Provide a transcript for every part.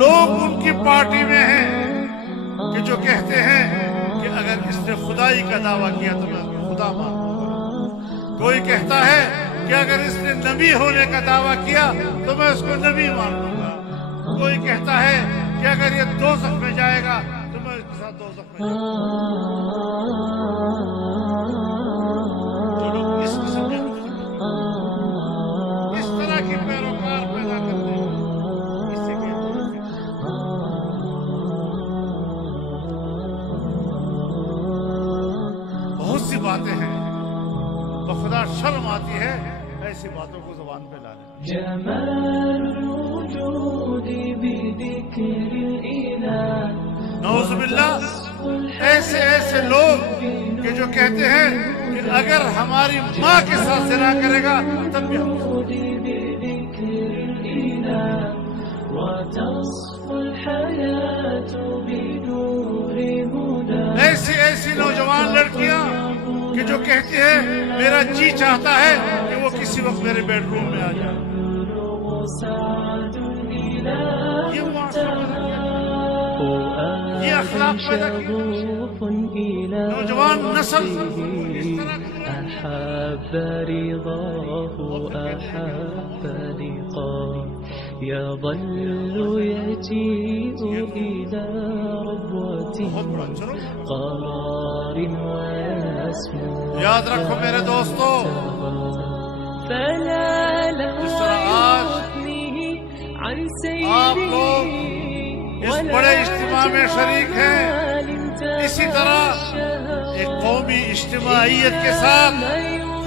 لوگ ان کی پارٹی میں ہیں کہ جو کہتے ہیں کہ اگر اس نے خدائی کا دعویٰ کیا تو میں اس کو خدا مان لوں گا. کوئی کہتا ہے کہ اگر اس نے نبی ہونے کا دعویٰ کیا تو میں اس کو نبی مان لوں گا. کوئی کہتا ہے کہ اگر یہ دوزخ میں جائے گا تو میں اس کے ساتھ دوزخ میں جاؤں گا. جو لوگ اس قسم کے اس طرح کی پیروکار پیدا کرتے ہیں اس سے کہتے ہیں بہت سی باتیں ہیں تو خدا شرم آتی ہے ایسی باتوں کو زبان پہ لانے. جمال الوجود بذكر الإله. نعوذ باللہ ایسے لوگ کہ جو کہتے ہیں کہ اگر ہماری ماں کے ساتھ زنا کرے گا تب بھی ہم ایسی نوجوان لڑکیاں کہ جو کہتی ہیں میرا جی چاہتا ہے کہ وہ کسی وقت میرے بیڈ روم میں آ جائے. یہ اخلاق پیدا کی نوجوان نسل اس طرح أحب رضاه أحب لقاه يظل يجيء إلى ربوته قرار ويسمو. یاد رکھو میرے دوستو فلا جس طرح آج عن آپ لوگ اس بڑے اجتماع میں شریک ہیں اسی طرح ایک قومی اجتماعیت کے ساتھ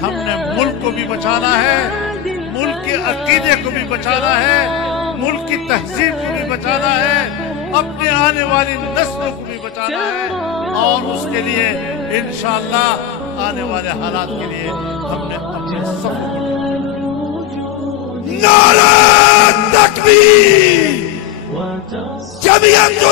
ہم نے ملک کو بھی بچانا ہے, ملک کے عقیدے کو بھی بچانا ہے, ملک کی تہذیب کو بھی بچانا ہے, اپنے آنے والی نسلوں کو بھی بچانا ہے. اور اس کے لیے انشاءاللہ آنے والے حالات کے لیے ہم نے اپنے صف کو نعرہ تکبیر جمعیت